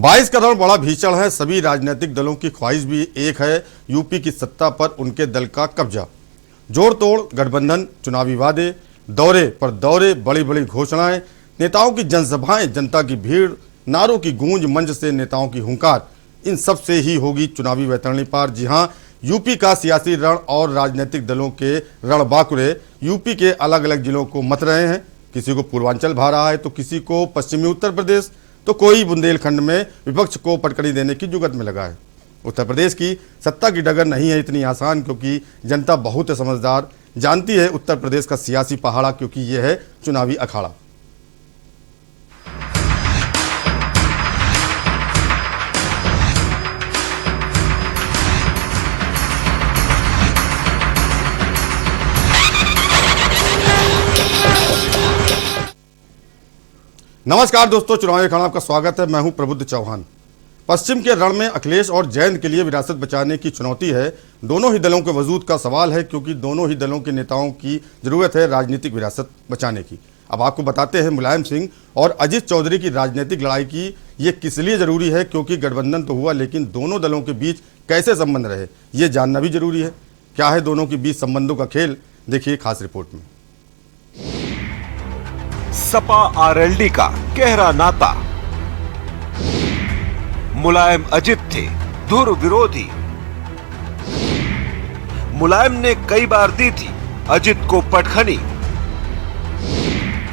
22 का दौर बड़ा भीषण है। सभी राजनीतिक दलों की ख्वाहिश भी एक है, यूपी की सत्ता पर उनके दल का कब्जा। जोड़ तोड़ गठबंधन, चुनावी वादे, दौरे पर दौरे, बड़ी बड़ी घोषणाएं, नेताओं की जनसभाएं, जनता की भीड़, नारों की गूंज, मंच से नेताओं की हुंकार, इन सब से ही होगी चुनावी वैतरणी पार। जी हां, यूपी का सियासी रण और राजनीतिक दलों के रणबांकुरे यूपी के अलग अलग जिलों को मत रहे हैं। किसी को पूर्वांचल भा रहा है तो किसी को पश्चिमी उत्तर प्रदेश, तो कोई बुंदेलखंड में विपक्ष को पटकनी देने की जुगत में लगा है। उत्तर प्रदेश की सत्ता की डगर नहीं है इतनी आसान, क्योंकि जनता बहुत समझदार, जानती है उत्तर प्रदेश का सियासी पहाड़ा, क्योंकि यह है चुनावी अखाड़ा। नमस्कार दोस्तों, चुनावी अखाड़ा आपका स्वागत है। मैं हूं प्रबुद्ध चौहान। पश्चिम के रण में अखिलेश और जयंत के लिए विरासत बचाने की चुनौती है। दोनों ही दलों के वजूद का सवाल है, क्योंकि दोनों ही दलों के नेताओं की जरूरत है राजनीतिक विरासत बचाने की। अब आपको बताते हैं मुलायम सिंह और अजीत चौधरी की राजनीतिक लड़ाई की ये किस लिए जरूरी है, क्योंकि गठबंधन तो हुआ लेकिन दोनों दलों के बीच कैसे संबंध रहे ये जानना भी जरूरी है। क्या है दोनों के बीच संबंधों का खेल, देखिए खास रिपोर्ट में। सपा आरएलडी का गहरा नाता। मुलायम अजित थे धुर विरोधी। मुलायम ने कई बार दी थी अजित को पटखनी।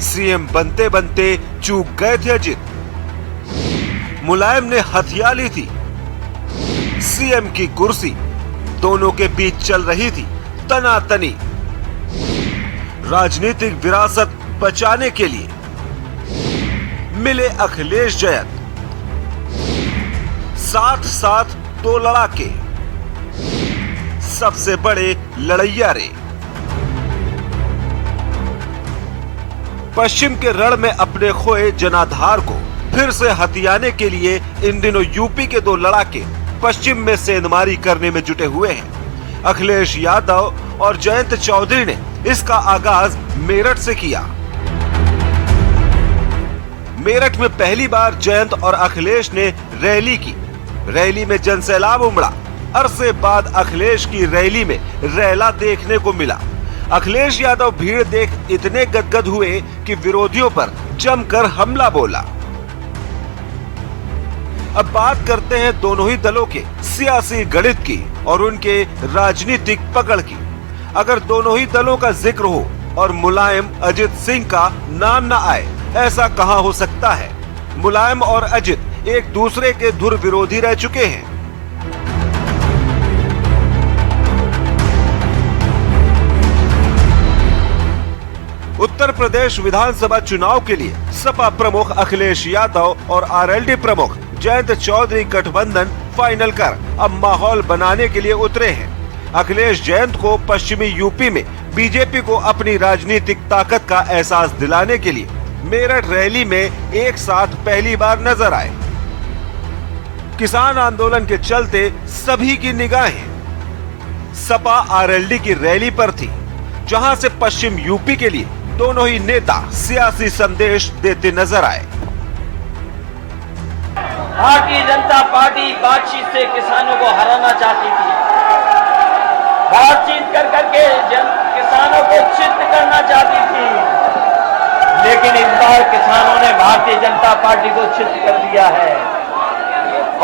सीएम बनते बनते चूक गए थे अजित। मुलायम ने हथिया ली थी सीएम की कुर्सी। दोनों के बीच चल रही थी तनातनी। राजनीतिक विरासत बचाने के लिए मिले अखिलेश जयंत। साथ साथ दो लड़ाके, सबसे बड़े लड़ैया रे। पश्चिम के रण में अपने खोए जनाधार को फिर से हथियाने के लिए इन दिनों यूपी के दो लड़ाके पश्चिम में सेंधमारी करने में जुटे हुए हैं। अखिलेश यादव और जयंत चौधरी ने इसका आगाज मेरठ से किया। मेरठ में पहली बार जयंत और अखिलेश ने रैली की। रैली में जनसैलाब उमड़ा। अरसे बाद अखिलेश की रैली में रैला देखने को मिला। अखिलेश यादव भीड़ देख इतने गदगद हुए कि विरोधियों पर जमकर हमला बोला। अब बात करते हैं दोनों ही दलों के सियासी गणित की और उनके राजनीतिक पकड़ की। अगर दोनों ही दलों का जिक्र हो और मुलायम अजित सिंह का नाम न आए, ऐसा कहां हो सकता है। मुलायम और अजित एक दूसरे के धुर विरोधी रह चुके हैं। उत्तर प्रदेश विधानसभा चुनाव के लिए सपा प्रमुख अखिलेश यादव और आरएलडी प्रमुख जयंत चौधरी गठबंधन फाइनल कर अब माहौल बनाने के लिए उतरे हैं। अखिलेश जयंत को पश्चिमी यूपी में बीजेपी को अपनी राजनीतिक ताकत का एहसास दिलाने के लिए मेरठ रैली में एक साथ पहली बार नजर आए। किसान आंदोलन के चलते सभी की निगाहें सपा आरएलडी की रैली पर थी, जहां से पश्चिम यूपी के लिए दोनों ही नेता सियासी संदेश देते नजर आए। भारतीय जनता पार्टी बातचीत से किसानों को हराना चाहती थी। बातचीत कर करके किसानों को चित्त करना चाहती थी, लेकिन इस बार किसानों ने भारतीय जनता पार्टी को चित्त कर दिया है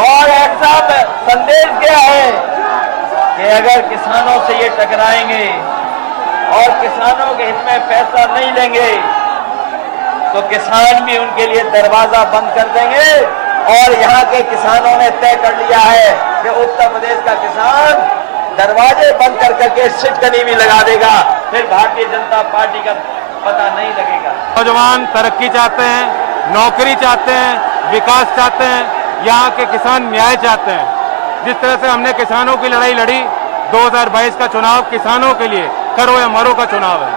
और ऐसा संदेश दिया है कि अगर किसानों से ये टकराएंगे और किसानों के हित में फैसला नहीं लेंगे तो किसान भी उनके लिए दरवाजा बंद कर देंगे। और यहाँ के किसानों ने तय कर लिया है कि उत्तर प्रदेश का किसान दरवाजे बंद कर करके सिटकनी भी लगा देगा, फिर भारतीय जनता पार्टी का पता नहीं लगेगा। नौजवान तरक्की चाहते हैं, नौकरी चाहते हैं, विकास चाहते हैं, यहाँ के किसान न्याय चाहते हैं। जिस तरह से हमने किसानों की लड़ाई लड़ी, 2022 का चुनाव किसानों के लिए करो या मरो का चुनाव है।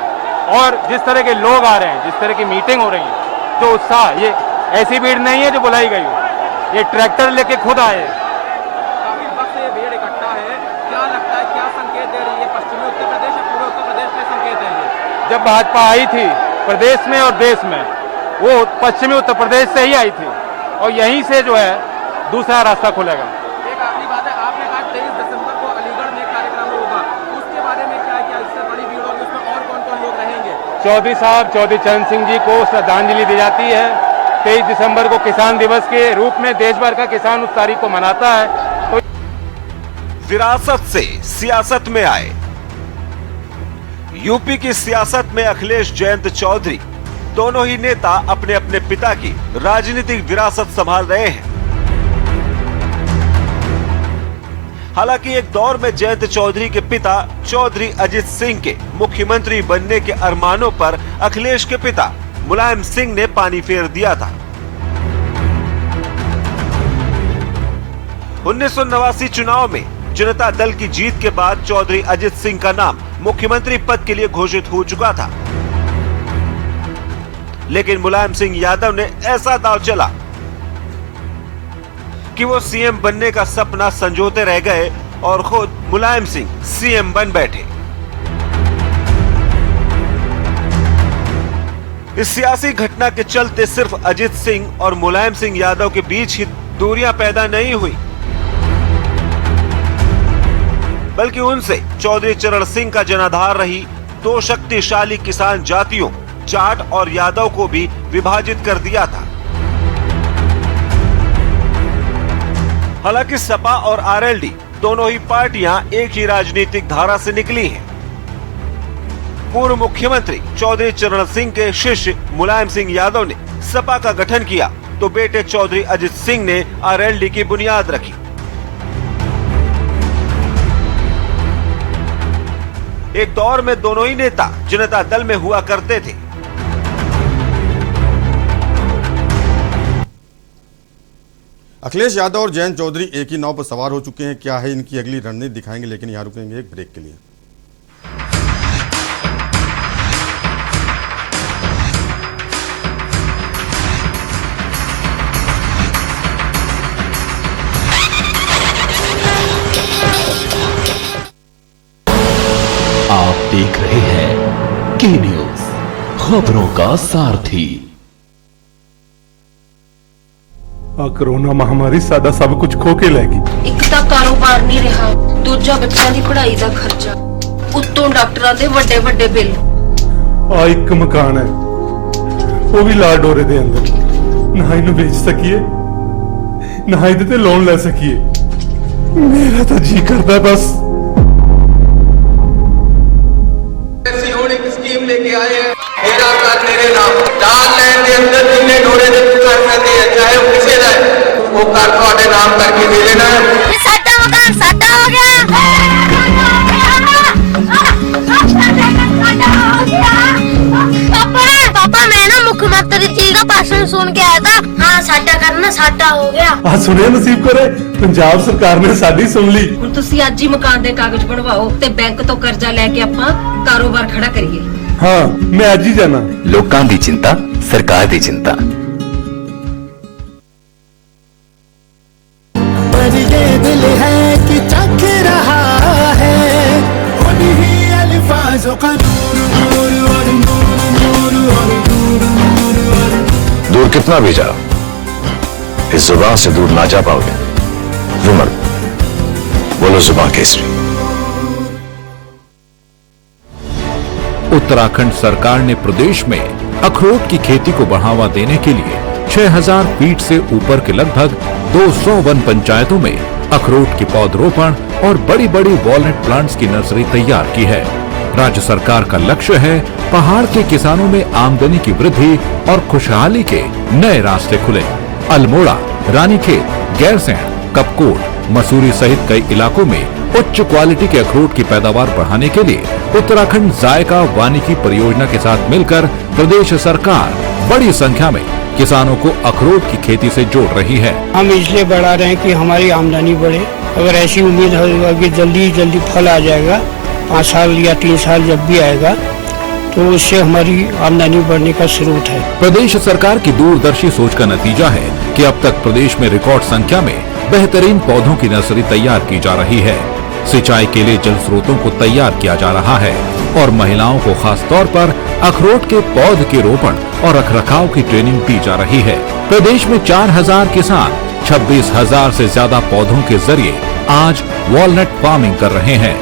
और जिस तरह के लोग आ रहे हैं, जिस तरह की मीटिंग हो रही है, जो उत्साह, ये ऐसी भीड़ नहीं है जो बुलाई गई हो, ये ट्रैक्टर लेके खुद आए। काफी वक्त से ये भीड़ इकट्ठा है, क्या लगता है, क्या संकेत दे रही है पश्चिमी उत्तर प्रदेश या पूरे उत्तर प्रदेश में संकेत है ये? जब भाजपा आई थी प्रदेश में और देश में, वो पश्चिमी उत्तर प्रदेश से ही आई थी और यहीं से जो है दूसरा रास्ता खुलेगा। एक आखिरी बात है, आपने कहा 23 दिसंबर को अलीगढ़ में कार्यक्रम होगा, उसके बारे में क्या क्या इससे बड़ी भीड़ होगी, उसमें और कौन कौन लोग रहेंगे? चौधरी साहब चौधरी चरण सिंह जी को श्रद्धांजलि दी जाती है। 23 दिसंबर को किसान दिवस के रूप में देश भर का किसान उस तारीख को मनाता है। तो विरासत से सियासत में आए। यूपी की सियासत में अखिलेश जयंत चौधरी दोनों ही नेता अपने अपने पिता की राजनीतिक विरासत संभाल रहे हैं। हालांकि एक दौर में जयंत चौधरी के पिता चौधरी अजित सिंह के मुख्यमंत्री बनने के अरमानों पर अखिलेश के पिता मुलायम सिंह ने पानी फेर दिया था। 1989 चुनाव में जनता दल की जीत के बाद चौधरी अजित सिंह का नाम मुख्यमंत्री पद के लिए घोषित हो चुका था, लेकिन मुलायम सिंह यादव ने ऐसा दांव चला कि वो सीएम बनने का सपना संजोते रह गए और खुद मुलायम सिंह सीएम बन बैठे। इस सियासी घटना के चलते सिर्फ अजित सिंह और मुलायम सिंह यादव के बीच ही दूरियां पैदा नहीं हुई, बल्कि उनसे चौधरी चरण सिंह का जनाधार रही दो शक्तिशाली किसान जातियों जाट और यादव को भी विभाजित कर दिया था। हालांकि सपा और आरएलडी दोनों ही पार्टियां एक ही राजनीतिक धारा से निकली हैं। पूर्व मुख्यमंत्री चौधरी चरण सिंह के शिष्य मुलायम सिंह यादव ने सपा का गठन किया तो बेटे चौधरी अजित सिंह ने आरएलडी की बुनियाद रखी। एक दौर में दोनों ही नेता जनता दल में हुआ करते थे। अखिलेश यादव और जयंत चौधरी एक ही नाव पर सवार हो चुके हैं। क्या है इनकी अगली रणनीति दिखाएंगे, लेकिन यहां रुकेंगे एक ब्रेक के लिए। आप देख रहे हैं के न्यूज, खबरों का सारथी। कोरोना महामारी सादा सब कुछ खो के लैगी। एक ਤਾਂ ਕਾਰੋਬਾਰ ਨਹੀਂ ਰਿਹਾ, ਦੂਜਾ ਬੱਚਿਆਂ ਦੀ ਪੜ੍ਹਾਈ ਦਾ ਖਰਚਾ, ਉੱਤੋਂ ਡਾਕਟਰਾਂ ਦੇ ਵੱਡੇ ਵੱਡੇ ਬਿੱਲ। ਆ ਇੱਕ ਮਕਾਨ ਹੈ, ਉਹ ਵੀ ਲਾ ਡੋਰੇ ਦੇ ਅੰਦਰ, ਨਾ ਇਹਨੂੰ ਵੇਚ ਸਕੀਏ ਨਾ ਇਹਦੇ ਤੇ ਲੋਨ ਲੈ ਸਕੀਏ। ਮੇਰਾ ਤਾਂ ਜੀ ਕਰਦਾ ਬਸ ऐसी और एक स्कीम लेके आए हैं, मेरा घर मेरे नाम। चार लाइन के अंदर जिन्हें डोरे दे कर सकते हैं, चाहे वो किसे जाए, वो घर थोड़े नाम करके दे लेना है। ਸਾਡਾ ਮਕਾਨ ਸਾਡਾ ਹੋ ਗਿਆ। पापा मैं ना मुख्यमंत्री जी का भाषण सुन के आया था। हाँ साडा करना साडा हो गया। ਆ ਸੁਣਿਆ ਨਸੀਬ ਕਰੇ, ਪੰਜਾਬ ਸਰਕਾਰ ਨੇ ਸਾਡੀ ਸੁਣ ਲਈ। ਹੁਣ ਤੁਸੀਂ ਅੱਜ ਹੀ ਮਕਾਨ ਦੇ ਕਾਗਜ਼ ਬਣਵਾਓ ਤੇ ਬੈਂਕ ਤੋਂ ਕਰਜ਼ਾ ਲੈ ਕੇ ਆਪਾਂ ਕਾਰੋਬਾਰ ਖੜਾ ਕਰੀਏ। ਹਾਂ ਮੈਂ ਅੱਜ ਹੀ ਜਾਣਾ। ਲੋਕਾਂ ਦੀ ਚਿੰਤਾ, ਸਰਕਾਰ ਦੀ ਚਿੰਤਾ। पर ये दिल है कि चख रहा है उन्हीं अल्फाजों का नूर नूर और नूर नूर और नूर नूर और दूर कितना भी जाओ, इस जुबान से दूर ना जा पाओगे। विमल बोलो जुबान केसरी। उत्तराखंड सरकार ने प्रदेश में अखरोट की खेती को बढ़ावा देने के लिए 6000 फीट से ऊपर के लगभग 200 वन पंचायतों में अखरोट के पौधरोपण और बड़ी बड़ी वॉलनट प्लांट्स की नर्सरी तैयार की है। राज्य सरकार का लक्ष्य है पहाड़ के किसानों में आमदनी की वृद्धि और खुशहाली के नए रास्ते खुले। अल्मोड़ा, रानीखेत, गैरसैंण, कपकोट, मसूरी सहित कई इलाकों में उच्च क्वालिटी के अखरोट की पैदावार बढ़ाने के लिए उत्तराखंड जायका वानिकी परियोजना के साथ मिलकर प्रदेश सरकार बड़ी संख्या में किसानों को अखरोट की खेती से जोड़ रही है। हम इसलिए बढ़ा रहे हैं कि हमारी आमदनी बढ़े। अगर ऐसी उम्मीद होगा कि जल्दी जल्दी फल आ जाएगा, 5 साल या 3 साल जब भी आएगा, तो उससे हमारी आमदनी बढ़ने का स्रोत है। प्रदेश सरकार की दूरदर्शी सोच का नतीजा है कि अब तक प्रदेश में रिकॉर्ड संख्या में बेहतरीन पौधों की नर्सरी तैयार की जा रही है। सिंचाई के लिए जल स्रोतों को तैयार किया जा रहा है और महिलाओं को खास तौर पर अखरोट के पौध के रोपण और रखरखाव की ट्रेनिंग दी जा रही है। प्रदेश में 4000 किसान 26,000 से ज्यादा पौधों के जरिए आज वॉलनट फार्मिंग कर रहे हैं।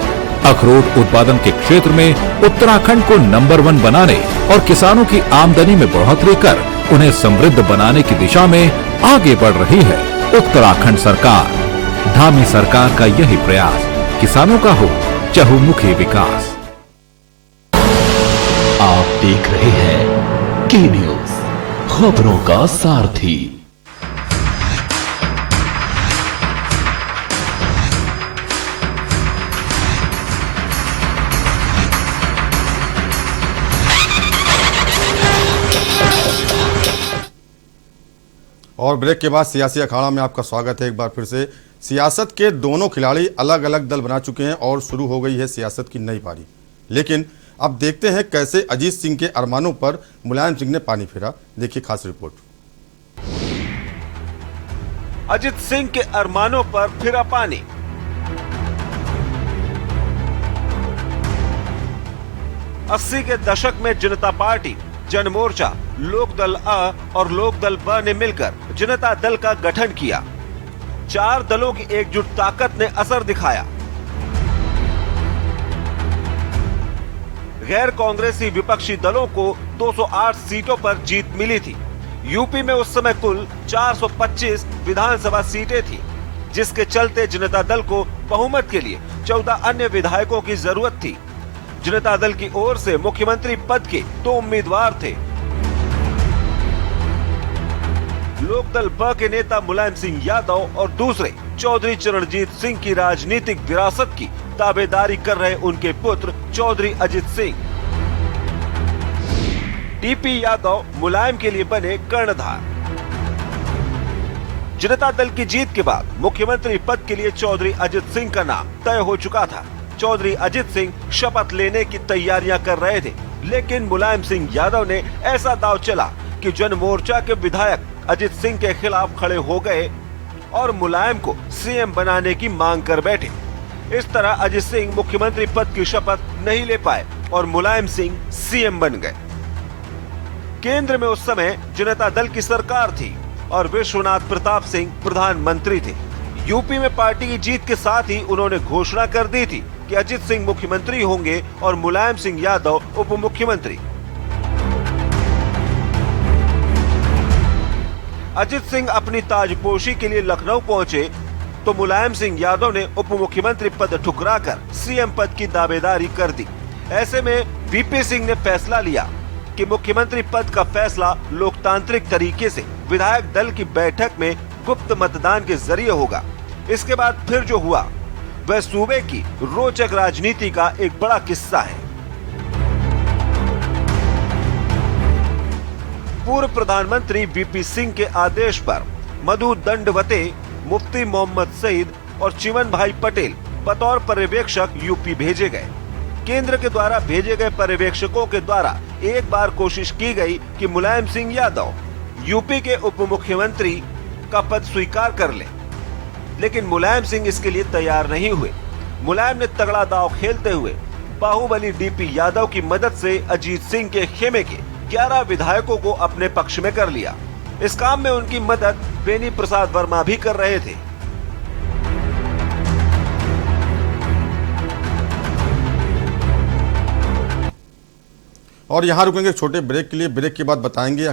अखरोट उत्पादन के क्षेत्र में उत्तराखंड को नंबर 1 बनाने और किसानों की आमदनी में बढ़ोतरी कर उन्हें समृद्ध बनाने की दिशा में आगे बढ़ रही है उत्तराखंड सरकार। धामी सरकार का यही प्रयास किसानों का हो चहुमुखी विकास। आप देख रहे हैं के न्यूज, खबरों का सारथी। और ब्रेक के बाद सियासी अखाड़ा में आपका स्वागत है एक बार फिर से। सियासत के दोनों खिलाड़ी अलग अलग दल बना चुके हैं और शुरू हो गई है सियासत की नई पारी। लेकिन अब देखते हैं कैसे अजीत सिंह के अरमानों पर मुलायम सिंह ने पानी फेरा। देखिए खास रिपोर्ट। अजीत सिंह के अरमानों पर फिरा पानी। अस्सी के दशक में जनता पार्टी, जनमोर्चा, लोकदल अ और लोकदल ब ने मिलकर जनता दल का गठन किया। 4 दलों की एकजुट ताकत ने असर दिखाया। गैर कांग्रेसी विपक्षी दलों को 208 सीटों पर जीत मिली थी। यूपी में उस समय कुल 425 विधानसभा सीटें थी, जिसके चलते जनता दल को बहुमत के लिए 14 अन्य विधायकों की जरूरत थी। जनता दल की ओर से मुख्यमंत्री पद के 2 उम्मीदवार थे। लोकदल ब के नेता मुलायम सिंह यादव और दूसरे चौधरी चरणजीत सिंह की राजनीतिक विरासत की दावेदारी कर रहे उनके पुत्र चौधरी अजित सिंह। टीपी यादव मुलायम के लिए बने कर्णधार। जनता दल की जीत के बाद मुख्यमंत्री पद के लिए चौधरी अजित सिंह का नाम तय हो चुका था। चौधरी अजित सिंह शपथ लेने की तैयारियां कर रहे थे, लेकिन मुलायम सिंह यादव ने ऐसा दांव चला कि जनमोर्चा के विधायक अजित सिंह के खिलाफ खड़े हो गए और मुलायम को सीएम बनाने की मांग कर बैठे। इस तरह अजित सिंह मुख्यमंत्री पद की शपथ नहीं ले पाए और मुलायम सिंह सीएम बन गए। केंद्र में उस समय जनता दल की सरकार थी और विश्वनाथ प्रताप सिंह प्रधानमंत्री थे। यूपी में पार्टी की जीत के साथ ही उन्होंने घोषणा कर दी थी कि अजित सिंह मुख्यमंत्री होंगे और मुलायम सिंह यादव उप मुख्यमंत्री। अजित सिंह अपनी ताजपोशी के लिए लखनऊ पहुंचे तो मुलायम सिंह यादव ने उप मुख्यमंत्री पद ठुकराकर सीएम पद की दावेदारी कर दी। ऐसे में वीपी सिंह ने फैसला लिया कि मुख्यमंत्री पद का फैसला लोकतांत्रिक तरीके से विधायक दल की बैठक में गुप्त मतदान के जरिए होगा। इसके बाद फिर जो हुआ वह सूबे की रोचक राजनीति का एक बड़ा किस्सा है। पूर्व प्रधानमंत्री वीपी सिंह के आदेश पर मधु दंडवते, मुफ्ती मोहम्मद सईद और चिमन भाई पटेल बतौर पर्यवेक्षक यूपी भेजे गए। केंद्र के द्वारा भेजे गए पर्यवेक्षकों के द्वारा एक बार कोशिश की गई कि मुलायम सिंह यादव यूपी के उप मुख्यमंत्री का पद स्वीकार कर ले, लेकिन मुलायम सिंह इसके लिए तैयार नहीं हुए। मुलायम ने तगड़ा दांव खेलते हुए बाहुबली डीपी यादव की मदद से अजीत सिंह के खेमे के 11 विधायकों को अपने पक्ष में कर लिया। इस काम में उनकी मदद बेनी प्रसाद वर्मा भी कर रहे थे। और यहां रुकेंगे छोटे ब्रेक के लिए। ब्रेक के बाद बताएंगे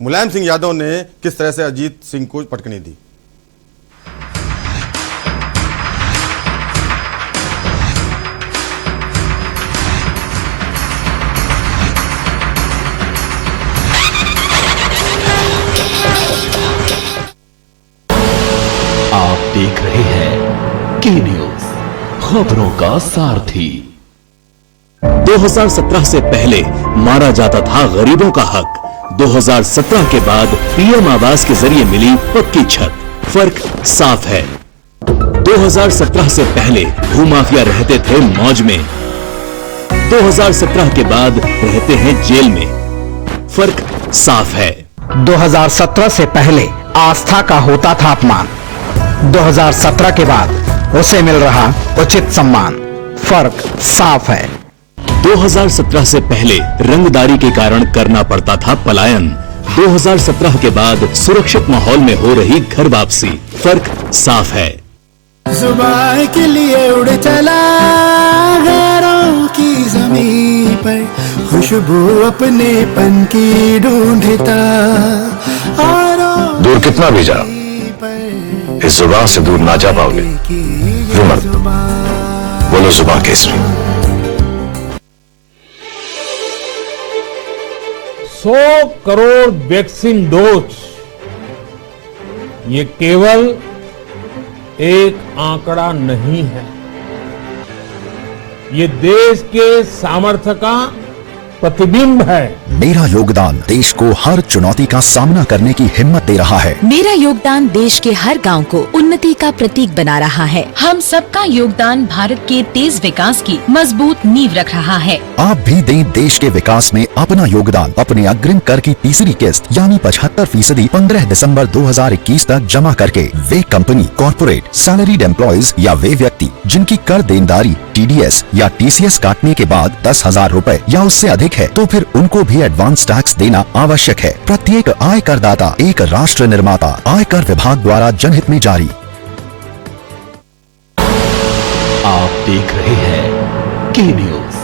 मुलायम सिंह यादव ने किस तरह से अजीत सिंह को पटकनी दी। आप देख रहे हैं के न्यूज, खबरों का सारथी। 2017 से पहले मारा जाता था गरीबों का हक। 2017 के बाद पीएम आवास के जरिए मिली पक्की छत। फर्क साफ है। 2017 से पहले भूमाफिया रहते थे मौज में, 2017 के बाद रहते हैं जेल में। फर्क साफ है। 2017 से पहले आस्था का होता था अपमान, 2017 के बाद उसे मिल रहा उचित सम्मान। फर्क साफ है। 2017 से पहले रंगदारी के कारण करना पड़ता था पलायन, 2017 के बाद सुरक्षित माहौल में हो रही घर वापसी, फर्क साफ है। जुबान के लिए उड़ चला गैरों की जमीन पर, खुशबू अपने पन की ढूंढता दूर कितना भी जा, इस जुबान से दूर ना जा पाओगे। रुमल, बोलो जुबान केसरी। 100 करोड़ वैक्सीन डोज, ये केवल एक आंकड़ा नहीं है, ये देश के सामर्थ्य का प्रतिबिंब है। मेरा योगदान देश को हर चुनौती का सामना करने की हिम्मत दे रहा है। मेरा योगदान देश के हर गांव को उन्नति का प्रतीक बना रहा है। हम सबका योगदान भारत के तेज विकास की मजबूत नींव रख रहा है। आप भी दें देश के विकास में अपना योगदान। अपने अग्रिम कर की तीसरी किस्त यानी 75% 15 दिसंबर 2021 तक जमा करके। वे कंपनी, कॉर्पोरेट, सैलरीड एम्प्लॉयज या वे व्यक्ति जिनकी कर देनदारी TDS या TCS काटने के बाद 10,000 रूपए या उससे अधिक है, तो फिर उनको भी एडवांस टैक्स देना आवश्यक है। प्रत्येक आय करदाता एक राष्ट्र निर्माता। आयकर विभाग द्वारा जनहित में जारी। आप देख रहे हैं के न्यूज,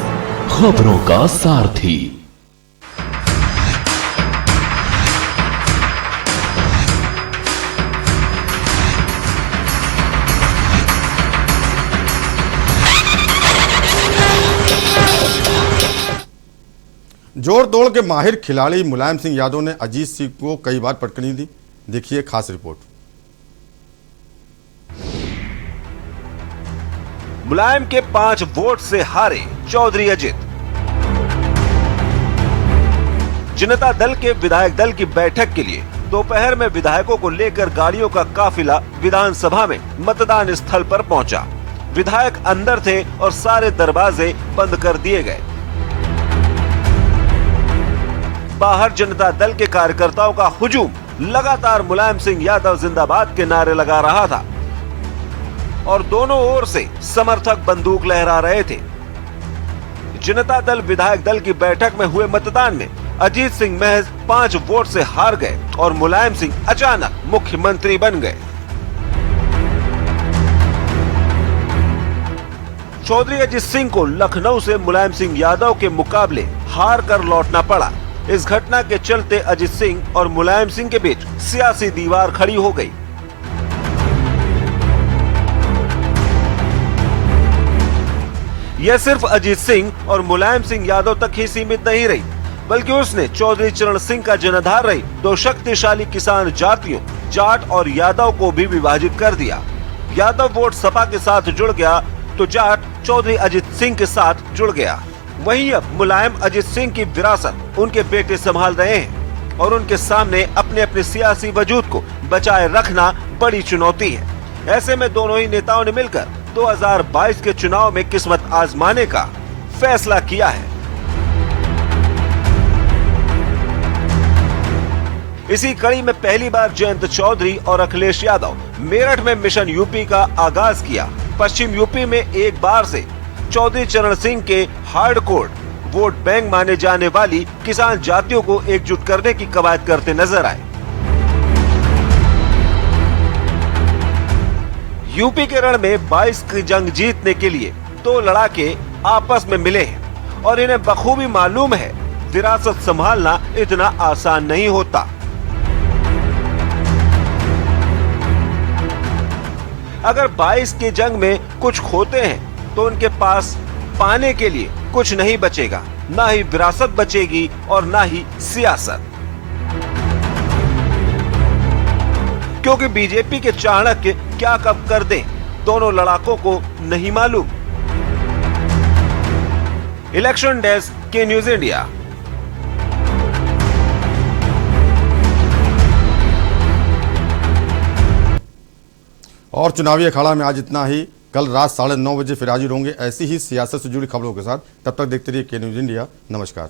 खबरों का सारथी। जोड़ तोड़ के माहिर खिलाड़ी मुलायम सिंह यादव ने अजीत सिंह को कई बार पटकनी दी। देखिए खास रिपोर्ट। मुलायम के 5 वोट से हारे चौधरी अजित। जनता दल के विधायक दल की बैठक के लिए दोपहर में विधायकों को लेकर गाड़ियों का काफिला विधानसभा में मतदान स्थल पर पहुंचा। विधायक अंदर थे और सारे दरवाजे बंद कर दिए गए। बाहर जनता दल के कार्यकर्ताओं का हुजूम लगातार मुलायम सिंह यादव जिंदाबाद के नारे लगा रहा था और दोनों ओर से समर्थक बंदूक लहरा रहे थे। जनता दल विधायक दल की बैठक में हुए मतदान में अजीत सिंह महज 5 वोट से हार गए और मुलायम सिंह अचानक मुख्यमंत्री बन गए। चौधरी अजीत सिंह को लखनऊ से मुलायम सिंह यादव के मुकाबले हार कर लौटना पड़ा। इस घटना के चलते अजीत सिंह और मुलायम सिंह के बीच सियासी दीवार खड़ी हो गई। यह सिर्फ अजीत सिंह और मुलायम सिंह यादव तक ही सीमित नहीं रही, बल्कि उसने चौधरी चरण सिंह का जनाधार रही 2 शक्तिशाली किसान जातियों जाट और यादव को भी विभाजित कर दिया। यादव वोट सपा के साथ जुड़ गया तो जाट चौधरी अजीत सिंह के साथ जुड़ गया। वहीं अब मुलायम अजीत सिंह की विरासत उनके बेटे संभाल रहे हैं और उनके सामने अपने अपने सियासी वजूद को बचाए रखना बड़ी चुनौती है। ऐसे में दोनों ही नेताओं ने मिलकर 2022 के चुनाव में किस्मत आजमाने का फैसला किया है। इसी कड़ी में पहली बार जयंत चौधरी और अखिलेश यादव मेरठ में मिशन यूपी का आगाज किया। पश्चिम यूपी में एक बार से चौधरी चरण सिंह के हार्डकोर वोट बैंक माने जाने वाली किसान जातियों को एकजुट करने की कवायद करते नजर आए। यूपी के रण में 22 की जंग जीतने के लिए 2 लड़ाके आपस में मिले हैं और इन्हें बखूबी मालूम है विरासत संभालना इतना आसान नहीं होता। अगर 22 की जंग में कुछ खोते हैं तो उनके पास पाने के लिए कुछ नहीं बचेगा, ना ही विरासत बचेगी और ना ही सियासत, क्योंकि बीजेपी के चाणक्य क्या कब कर दें दोनों लड़ाकों को नहीं मालूम। इलेक्शन डेस्क के न्यूज इंडिया। और चुनावी अखाड़ा में आज इतना ही। कल रात 9:30 बजे फिर हाजिर होंगे ऐसी ही सियासत से जुड़ी खबरों के साथ। तब तक देखते रहिए के न्यूज इंडिया। नमस्कार।